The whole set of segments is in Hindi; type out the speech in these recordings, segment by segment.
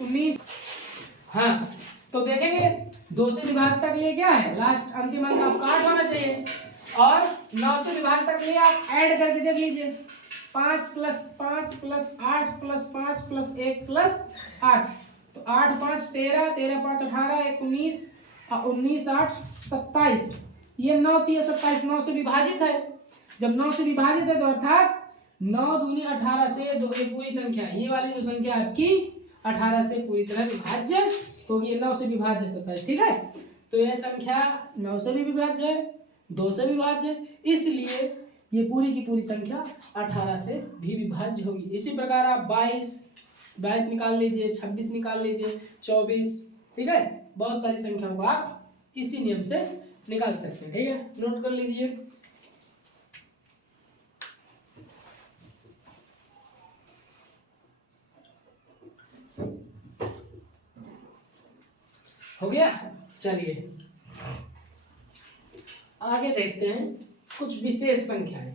19। हाँ तो देखेंगे 2 से विभाज्य तक लिए क्या है, लास्ट अंतिम अंक आपका 8 होना चाहिए, और 9 से विभाज्य तक लिए आप ऐड करके देख लीजिए 5 + 5 + 8 + 5 + 1 + 8, तो 8 5 13, 13 5 18, 19 और 19 8 27, ये 9 3 27, 9 से विभाजित है। जब 9 से विभाजित है तो अर्थात 9 दूनी 18 से दो, ये पूरी संख्या, ये वाली जो संख्या आपकी 18 से पूरी तरह विभाज्य होगी, ये 9 से विभाज्य 27, ठीक है। तो यह संख्या 9 से भी विभाज्य है, 2 से भी विभाज्य है, इसलिए ये पूरी की पूरी संख्या 18 से भी विभाज्य होगी। इसी प्रकार आप 22 निकाल लीजिए, 26 निकाल लीजिए, 24, ठीक है। बहुत सारी संख्याओं को आप इसी नियम से निकाल सकते हैं, ठीक है। नोट कर लीजिए। हो गया। चलिए आगे देखते हैं कुछ विशेष संख्याएं।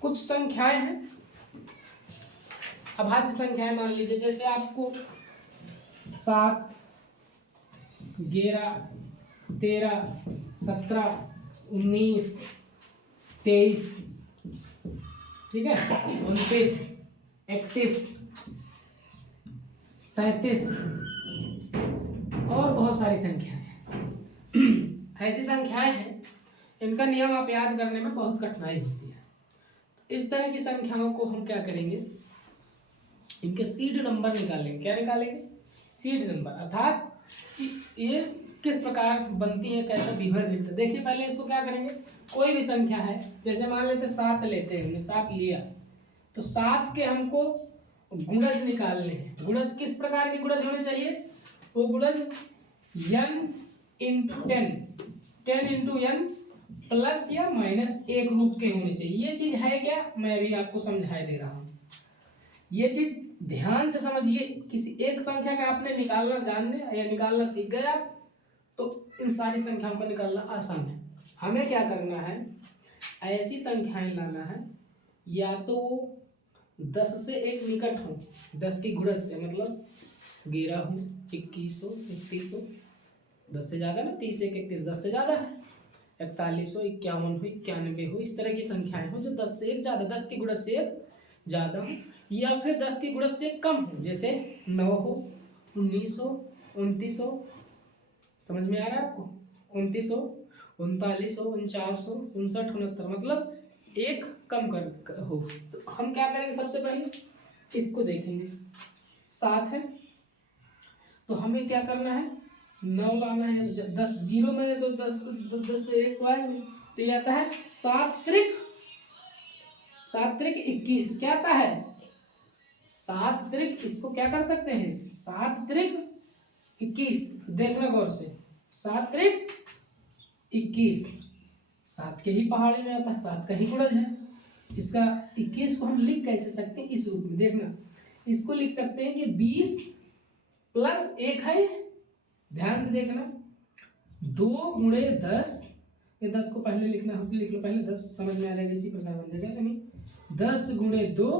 कुछ संख्याएं हैं अभाज्य संख्याएं, मान लीजिए जैसे आपको 7 11 13 17 19 23, ठीक है, 29 31 37 और बहुत सारी संख्याएं हैं। ऐसी संख्याएं हैं इनका नियम आप याद करने में बहुत कठिनाई होती है। तो इस तरह की संख्याओं को हम क्या करेंगे, इनके सीड नंबर निकालेंगे। क्या निकालेंगे? सीड नंबर, अर्थात ये किस प्रकार बनती है, कैसा बिहेव करती है। देखिए पहले इसको क्या करेंगे, कोई भी संख्या है, जैसे मान लेते 7 लेते हैं, हमने 7 लिया, तो 7 के हमको गुणज निकालने हैं। गुणज किस प्रकार के गुणज होने चाहिए, वो गुणज n × 10, 10 × n प्लस या माइनस एक रूप के होने चाहिए। ये चीज है क्या, मैं अभी आपको समझाई दे रहा हूँ। ये चीज ध्यान से समझिए। किसी एक संख्या का आपने निकालना जानने या निकालना सीख गए आप, तो इन सारी संख्याओं को निकालना आसान है। हमें क्या करना है, ऐसी संख्याएं लाना है या तो 10 से एक निकट हो, 10 की गुणज से, मतलब 11 हो, 21 हो, 31 हो, 10 से ज़्यादा ना, 30 1 31, 10 से ज़्यादा है, 41 हो, 51 हो, 91 हो, इस तरह की संख्याएं हो जो 10 से एक ज़्यादा, 10 की गुणज से एक ज़्यादा हो, या फिर 10 की गुणज से कम हो, जैसे 9 हो, 19 हो, 29 हो, समझ में आ रहा है आपको, 29 हो, 39 हो, 49 हो, 59 69, मतलब एक कम कर हो। तो हम क्या करेंगे, सबसे पहले इसको देखेंगे। 7 है तो हमें क्या करना है, 9 लाना है, तो 10 जीरो में है तो 10 से एक आएंगे, तो ये आता है 7 त्रिक 21। क्या आता है, 7 त्रिक, इसको क्या कर सकते हैं, 7 त्रिक 21। देखना गौर से, 7 त्रिक 21, 7 के ही पहाड़ी में आता है, 7 का ही गुणज है। इसका 21 को हम लिख कैसे सकते हैं, इस रूप में। देखना, इसको लिख सकते हैं कि 20 + 1 है, ध्यान से देखना, 2 × 10, ये 10 को पहले लिखना हो तो लिख लो पहले, 10 समझ में आ जाएगा, इसी प्रकार बन जाएगा कि नहीं। 10 × 2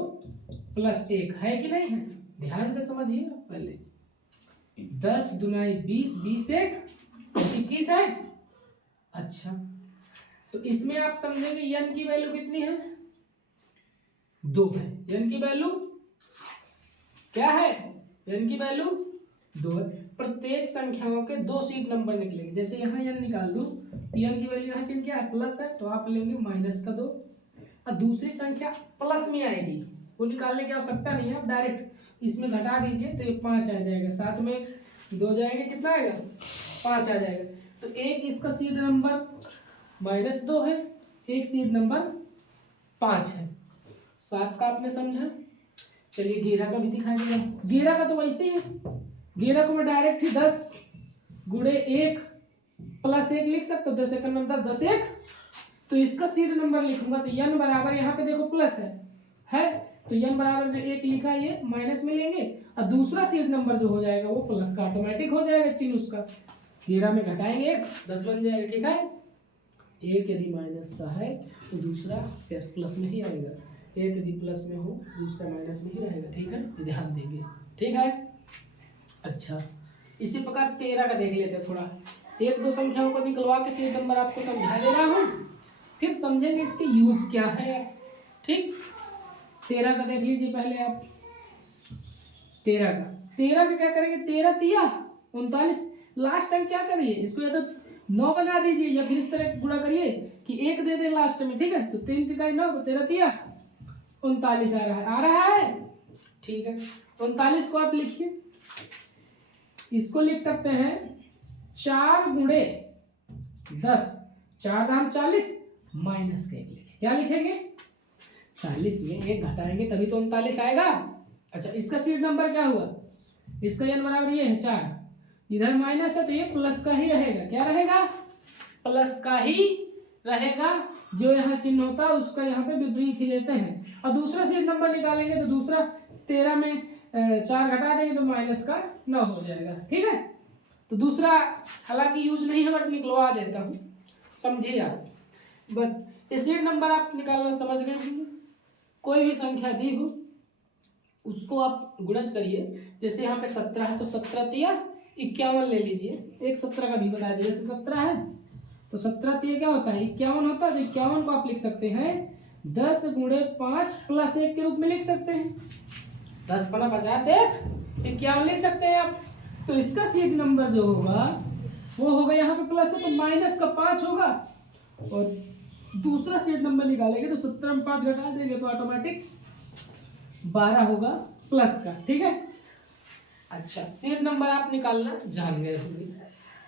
+ 1 है कि नहीं है, ध्यान से समझिए पहले। 10 दूनी 20, 20 1 21 है। अच्छा, तो इसमें आप समझेंगे n की वैल्यू कितनी है, 2 है। n की वैल्यू क्या है, n की वैल्यू 2 है। प्रत्येक संख्याओं के 2 सीड नंबर निकलेंगे। जैसे यहाँ n निकाल दूं तो n की वैल्यू यहाँ चिन्ह क्या है, प्लस है, तो आप लेंगे -2, और दूसरी संख्या प्लस में आएगी, वो निकालने की आवश्यकता नहीं है, आप डायरेक्ट इसमें घटा दीजिए तो ये 5 आ जाएगा, साथ में 2 जाएंगे, कितना आएगा, 5 आ जाएगा। तो एक इसका सीड नंबर -2 है, एक सीड नंबर 5 है। 7 का आपने समझा। चलिए 11 का भी दिखाएंगे। 11 का तो वैसे ही है, 11 को मैं डायरेक्ट ही 10 × 1 + 1 लिख सकता हूँ, 10 1 9 10 1, तो इसका सीड नंबर लिखूंगा तो n बराबर, यहाँ पे देखो प्लस है, तो n बराबर जो 1 लिखा है ये माइनस में लेंगे, और दूसरा सीड नंबर जो हो जाएगा वो प्लस का ऑटोमेटिक हो जाएगा चिन्ह उसका। 13 में घटाएंगे 1, 10 बन जाएगा, ठीक है। एक यदि माइनस का है तो दूसरा प्लस में ही आएगा, एक यदि प्लस में हो दूसरा माइनस में ही रहेगा। ठीक है, ये ध्यान देंगे। ठीक है, अच्छा इसी प्रकार 13 का देख लेते हैं थोड़ा। एक दो संख्याओं को निकलवा के सीट नंबर आपको समझा दे रहा हूँ, फिर समझेंगे इसके यूज क्या है। ठीक, 13 का देख लीजिए पहले आप। 13 का क्या करेंगे, 13 तिया 39। लास्ट टाइम क्या करिए, इसको या तो 9 बना दीजिए या फिर इस तरह गुणा करिए कि 1 दे दे लास्ट में। ठीक है, तो 3 तिकाई 9, 13 तिया 39 आ रहा है। ठीक है, 39 को आप लिखिए, इसको लिख सकते हैं 4 गुणे 10, 4 दाम 40 माइनस का 1 लिखे। क्या लिखेंगे, 40 में 1 घटाएंगे तभी तो 39 आएगा। अच्छा, इसका सीट नंबर क्या हुआ, इसका n बराबर ये है 4, इधर माइनस है तो ये प्लस का ही रहेगा। क्या रहेगा, प्लस का ही रहेगा। जो यहाँ चिन्ह होता है उसका यहाँ पे विपरीत ही लेते हैं। और दूसरा सीट नंबर निकालेंगे तो दूसरा 13 में 4 घटा देंगे तो माइनस का 9 हो जाएगा। ठीक है, तो दूसरा हालांकि यूज नहीं है बट निकलवा देता हूँ, समझिए आप। बट ये सीट नंबर आप निकालना समझ गए होंगे। कोई भी संख्या दी हो उसको आप गुणज करिए। जैसे यहाँ पे 17 है तो 17 तिया 51 ले लीजिए। एक 17 का भी बता दिया, जैसे 17 है तो 17 तिया क्या होता है 51 होता है। तो 51 को आप लिख सकते हैं 10 गुणे 5 प्लस 1 के रूप में लिख सकते हैं। 10 पना 50 1 51 लिख सकते हैं आप। तो इसका सीट नंबर जो होगा वो होगा यहाँ पे प्लस है तो माइनस का 5 होगा। और दूसरा सीट नंबर निकालेंगे तो 17 में 5 घटा देंगे तो ऑटोमेटिक 12 होगा प्लस का। ठीक है, अच्छा सीट नंबर आप निकालना जान गए होंगे।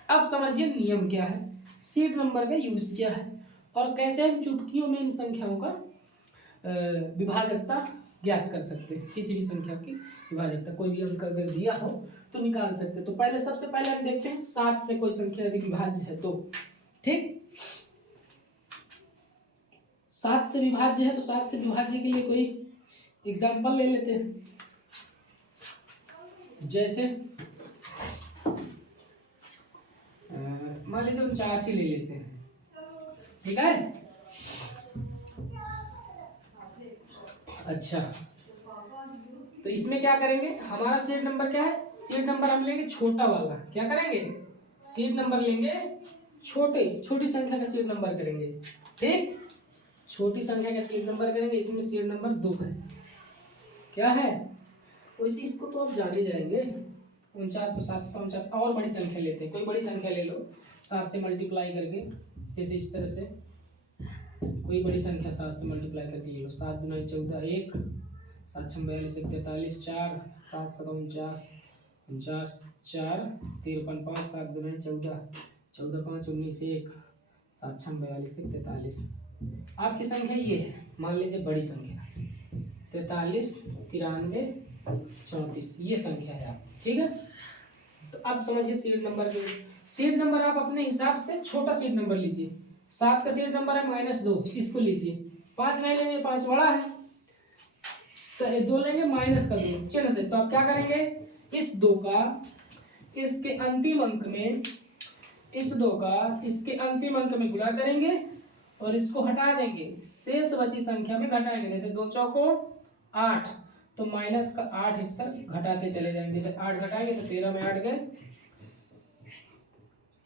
अब समझिए नियम क्या है, सीट नंबर का यूज क्या है और कैसे हम चुटकियों में इन संख्याओं का विभाजकता ज्ञात कर सकते हैं। किसी भी संख्या की विभाजकता, कोई भी अंक अगर दिया हो तो निकाल सकते हैं। तो पहले सबसे पहले हम देखते हैं 7 से कोई संख्या यदि विभाज्य है तो। ठीक, 7 से विभाज्य है तो 7 से विभाज्य के लिए कोई एग्जाम्पल ले लेते हैं। जैसे मान लीजिए हम 84 ले लेते हैं। ठीक है, अच्छा तो इसमें क्या करेंगे, हमारा सीट नंबर क्या है, सीट नंबर हम लेंगे छोटा वाला। क्या करेंगे, सीट नंबर लेंगे छोटी संख्या का सीट नंबर करेंगे। ठीक, छोटी संख्या का सीट नंबर करेंगे। इसमें सीट नंबर 2 है। क्या है, वैसे इसको तो आप जान ही जाएंगे। 49 तो 7 से 49 और बड़ी संख्या लेते हैं। कोई बड़ी संख्या ले लो 7 से मल्टीप्लाई करके, जैसे इस तरह से कोई बड़ी संख्या 7 से मल्टीप्लाई करके ले लो। 7 दूना 14 1, 7 6 42 1 43 4, 7 7 49 49 4 53 5, 7 दूना 14 14 5 19 1, 7 6 42 1 43। आपकी संख्या ये है, मान लीजिए बड़ी संख्या 43 93 34, ये संख्या है आप। ठीक है, तो आप समझिए सीट नंबर के सीट नंबर आप अपने हिसाब से छोटा सीट नंबर लीजिए। 7 का सीट नंबर है -2, इसको लीजिए। 5 नहीं लेंगे, 5 बड़ा है तो 2 लेंगे -2 चिन्ह से। तो आप क्या करेंगे, इस 2 का इसके अंतिम अंक में, इस 2 का इसके अंतिम अंक में गुणा करेंगे और इसको हटा देंगे, शेष बची संख्या में घटाएंगे। जैसे 2 चौको 8 तो माइनस का 8 इस तरह घटाते चले जाएंगे। जैसे 8 घटाएंगे तो 13 में 8 गए,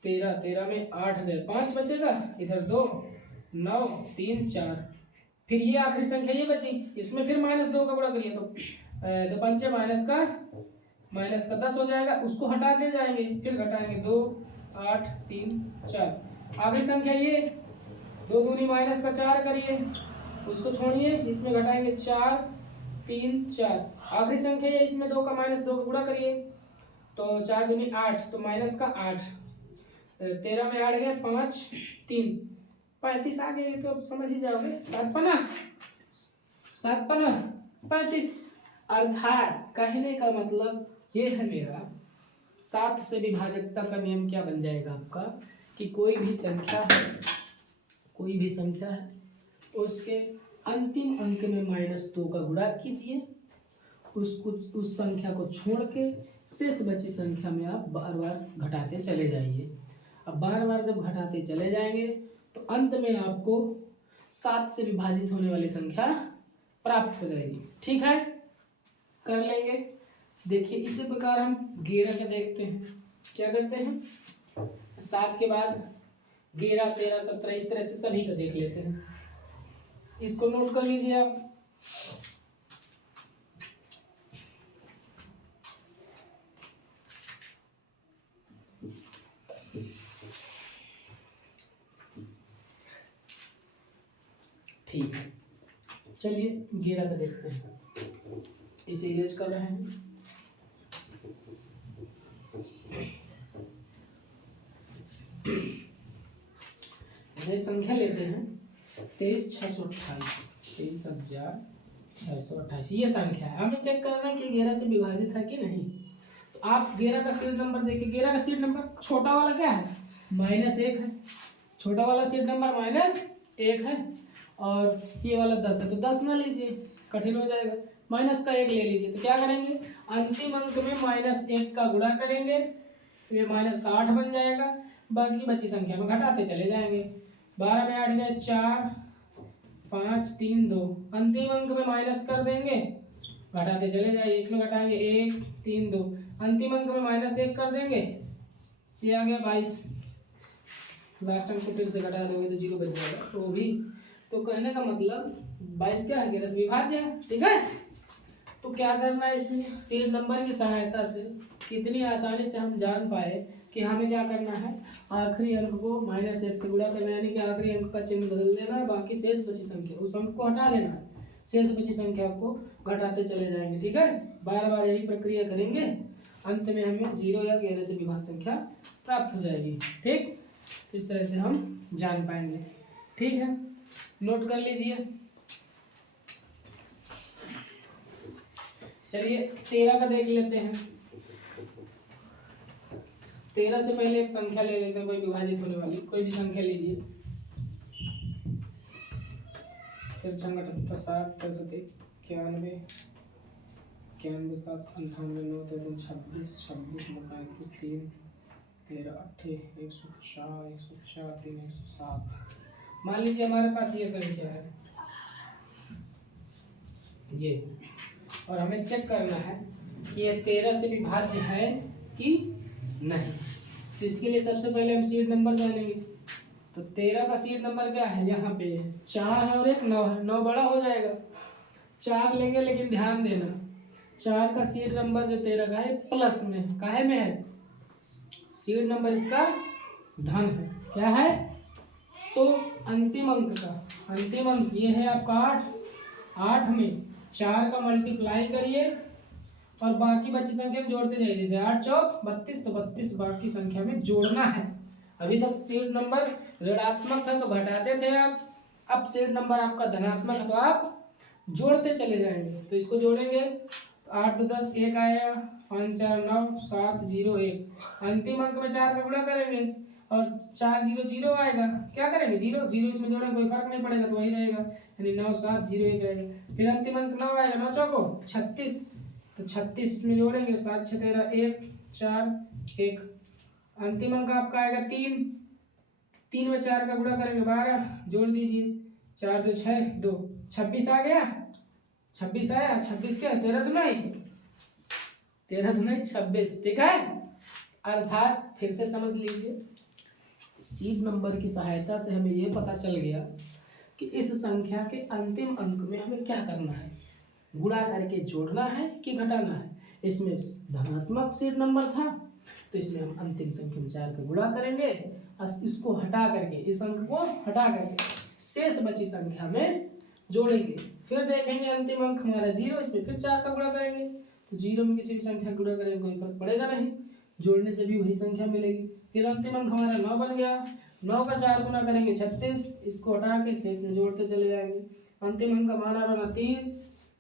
13 में 8 गए, 5 बचेगा, इधर 2 9 3 4, फिर ये आखिरी संख्या ये बची, इसमें फिर -2 का गुणा करिए तो 2 पंचे माइनस का 10 हो जाएगा। उसको हटाते जाएंगे, फिर घटाएंगे 2 8 3 4, आखिरी संख्या ये 2 दूनी माइनस का 4 करिए, उसको छोड़िए, इसमें घटाएंगे 4 3 4, आखिरी संख्या है इसमें 2 का -2 का गुणा करिए तो 4 दूनी 8 तो माइनस का 8, 13 में 8 गए 5 3 35 आ गए। तो अब समझ ही जाओगे 7 पना 35। अर्थात कहने का मतलब ये है मेरा, 7 से विभाजकता का नियम क्या बन जाएगा आपका कि कोई भी संख्या है उसके अंतिम अंक में -2 का गुणा कीजिए, उस संख्या को छोड़ के शेष बची संख्या में आप बार बार घटाते चले जाइए। अब बार बार जब घटाते चले जाएंगे तो अंत में आपको 7 से विभाजित होने वाली संख्या प्राप्त हो जाएगी। ठीक है, कर लेंगे। देखिए इसी प्रकार हम 11 के देखते हैं। क्या करते हैं, 7 के बाद 11, 13, 17 इस तरह से सभी का देख लेते हैं। इसको नोट कर लीजिए आप। ठीक है, चलिए 11 का देखते हैं। इसे इरेज कर रहे हैं। एक संख्या लेते हैं 23,628, 23,628 ये संख्या है। हमें चेक करना है कि 11 से विभाजित है कि नहीं। तो आप 11 का सीरियल नंबर देखिए। 11 का सीरियल नंबर छोटा वाला क्या है, -1 है। छोटा वाला सीरियल नंबर -1 है और ये वाला 10 है। तो 10 ना लीजिए, कठिन हो जाएगा। माइनस का 1 ले लीजिए। तो क्या करेंगे, अंतिम अंक में -1 का गुणा करेंगे तो ये माइनस का 8 बन जाएगा। बाकी बची संख्या में घटाते चले जाएंगे। 12 में 8 गए 4, 5, 3, 2। अंतिम अंक में माइनस कर देंगे, घटाते चले जाइए। इसमें घटाएंगे 1, 3, 2। अंतिम अंक में -1 कर देंगे, ये आ गया 22। लास्ट अंक को फिर से घटा दोगे तो 0 बच जाएगा। तो भी तो कहने का मतलब 22 क्या है, 11 से विभाज्य है। ठीक है, तो क्या करना है, इसमें सीरियल नंबर की सहायता से कितनी आसानी से हम जान पाए कि हमें क्या करना है, आखिरी अंक को -1 से गुणा करना है। यानी कि आखिरी अंक का चिन्ह बदल देना है, बाकी शेष बची संख्या उस अंक को हटा देना है, शेष बची संख्या को घटाते चले जाएंगे। ठीक है, बार बार यही प्रक्रिया करेंगे, अंत में हमें 0 या 11 से विभाज्य संख्या प्राप्त हो जाएगी। ठीक, इस तरह से हम जान पाएंगे। ठीक है, नोट कर लीजिए। चलिए 13 का देख लेते हैं। 13 से पहले एक संख्या ले लेते हैं, कोई विभाजित होने वाली कोई भी संख्या लीजिए। 7, 91, 91, 7, 98, 9, 26, 26, 35, 3, 13, 8, 150, 150, 3, 107। मान लीजिए हमारे पास ये संख्या है ये, और हमें चेक करना है कि ये 13 से विभाज्य है कि नहीं। तो इसके लिए सबसे पहले हम सीरियल नंबर जानेंगे। तो 13 का सीरियल नंबर क्या है, यहाँ पे 4 है और एक 9 है। 9 बड़ा हो जाएगा, 4 लेंगे, लेकिन ध्यान देना 4 का सीरियल नंबर जो 13 का है प्लस में, काहे में है, सीरियल नंबर इसका धन है। क्या है, तो अंतिम अंक का अंतिम अंक ये है आपका 8। 8 में 4 का मल्टीप्लाई करिए और बाकी बची संख्या में जोड़ते जाइए। जैसे 8 चौक 32, तो 32 बाकी संख्या में जोड़ना है। अभी तक सीरियल नंबर ऋणात्मक था तो घटाते थे आप, अब सीरियल नंबर आपका धनात्मक है तो आप जोड़ते चले जाएंगे। तो इसको जोड़ेंगे, 8 2 10, 1 आएगा, 5 4 9, 7 0 1। अंतिम अंक में 4 का गुणा करेंगे और 4 0 0 आएगा। क्या करेंगे, 0 0 इसमें जोड़ेंगे, कोई फर्क नहीं पड़ेगा तो वही रहेगा, यानी 9 7 0 1 रहेगा। फिर अंतिम अंक 9 आएगा, 9 चौको 36, तो 36 इसमें जोड़ेंगे, 7 6 13 1 4 1। अंतिम अंक आपका आएगा 3, 3 में 4 का गुणा करेंगे 12, जोड़ दीजिए, 4 2 6 2, 26 आ गया। 26 आया, 26 क्या 13 दुनाई 26। ठीक है, अर्थात फिर से समझ लीजिए, सीरियल नंबर की सहायता से हमें ये पता चल गया कि इस संख्या के अंतिम अंक में हमें क्या करना है, गुणा करके जोड़ना है कि घटाना है। इसमें धनात्मक सीरियल नंबर था तो इसमें हम अंतिम संख्या में 4 का गुणा करेंगे, इसको हटा करके, इस अंक को हटा करके शेष बची संख्या में जोड़ेंगे। फिर देखेंगे अंतिम अंक हमारा 0, इसमें फिर 4 का गुणा करेंगे। तो 0 में किसी भी संख्या गुणा करेंगे कोई फर्क पड़ेगा नहीं, जोड़ने से भी वही संख्या मिलेगी। फिर अंतिम अंक हमारा 9 बन गया, 9 का 4 गुना करेंगे 36, इसको हटा के शेष में जोड़ते चले जाएंगे। अंतिम अंक का माना बना 3,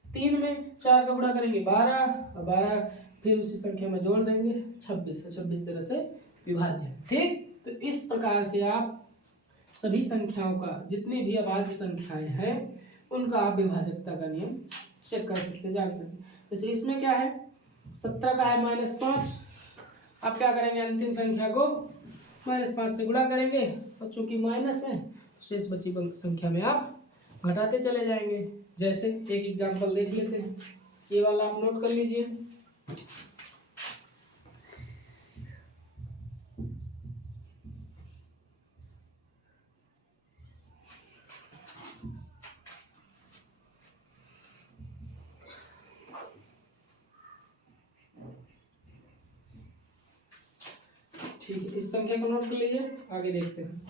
3 में 4 का गुणा करेंगे 12, और 12 फिर उसी संख्या में जोड़ देंगे 26, 26 तरह से विभाज्य है। ठीक, तो इस प्रकार से आप सभी संख्याओं का, जितनी भी अभाज्य संख्याएं हैं उनका आप विभाजकता का नियम चेक कर सकते, जान सकते। जैसे इसमें क्या है, 17 का है -5, आप क्या करेंगे, अंतिम संख्या को -5 से गुणा करेंगे और चूंकि माइनस है शेष बची संख्या में आप घटाते चले जाएंगे। जैसे एक एग्जाम्पल देख लेते हैं, ये वाला आप नोट कर लीजिए। ठीक है, इस संख्या को नोट कर लीजिए, आगे देखते हैं।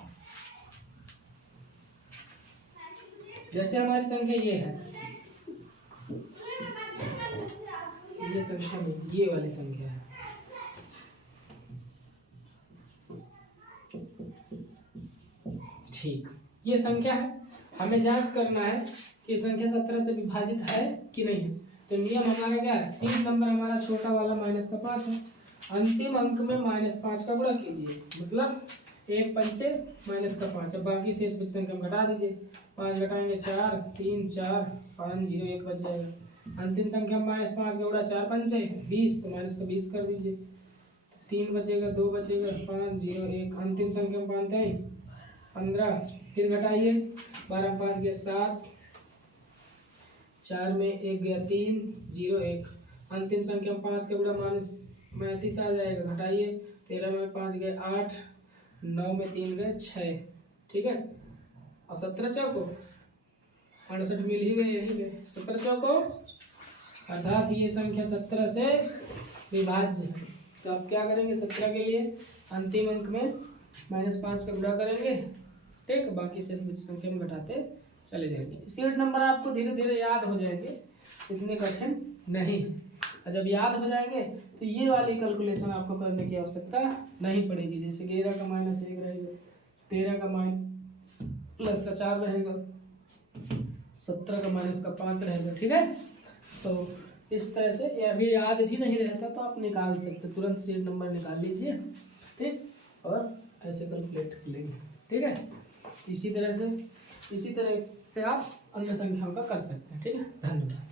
जैसे हमारी संख्या ये है, ये संख्या नहीं, ये वाली संख्या है। ठीक, ये संख्या है, हमें जांच करना है कि संख्या 17 से विभाजित है कि नहीं है। तो नियम हमारा क्या है, सीरीज नंबर हमारा छोटा वाला -5 है, अंतिम अंक में -5 का गुणा कीजिए, मतलब 1 पंचे -5। अब बाकी शेष बची संख्या में घटा दीजिए, 5 घटाएंगे 4, 3 4 5 0 1 बच जाएगा। अंतिम संख्या में -5 का गुणा 4 पंचे 20, तो माइनस का 20 कर दीजिए, 3 बचेगा 2 बचेगा 5 0 1। अंतिम संख्या में 5 है 15, फिर घटाइए, 12 5 गया 7, 4 में 1 गया 3 0 1। अंतिम संख्या में 5 का गुणा -35 आ जाएगा, घटाइए, 13 में 5 गए 8, 9 में 3 गए 6। ठीक है, और 17 चौको 68 मिल ही गए, यही गए 17 चौको, अर्थात ये संख्या 17 से विभाज्य है। तो आप क्या करेंगे, 17 के लिए अंतिम अंक में -5 का गुणा करेंगे, ठीक, बाकी शेष बची संख्या में घटाते चले जाएंगे। सीरीज नंबर आपको धीरे धीरे याद हो जाएंगे, इतने कठिन नहीं है। और जब याद हो जाएंगे तो ये वाली कैलकुलेशन आपको करने की आवश्यकता नहीं पड़ेगी। जैसे 11 का -1 रहेगा, 13 का +4 रहेगा, 17 का -5 रहेगा। ठीक है, तो इस तरह से, अभी याद भी नहीं रहता तो आप निकाल सकते, तुरंत सीरीज नंबर निकाल लीजिए, ठीक, और ऐसे कैलकुलेट कर लेंगे। ठीक है, इसी तरह से आप अन्य संख्याओं का कर सकते हैं। ठीक है, धन्यवाद।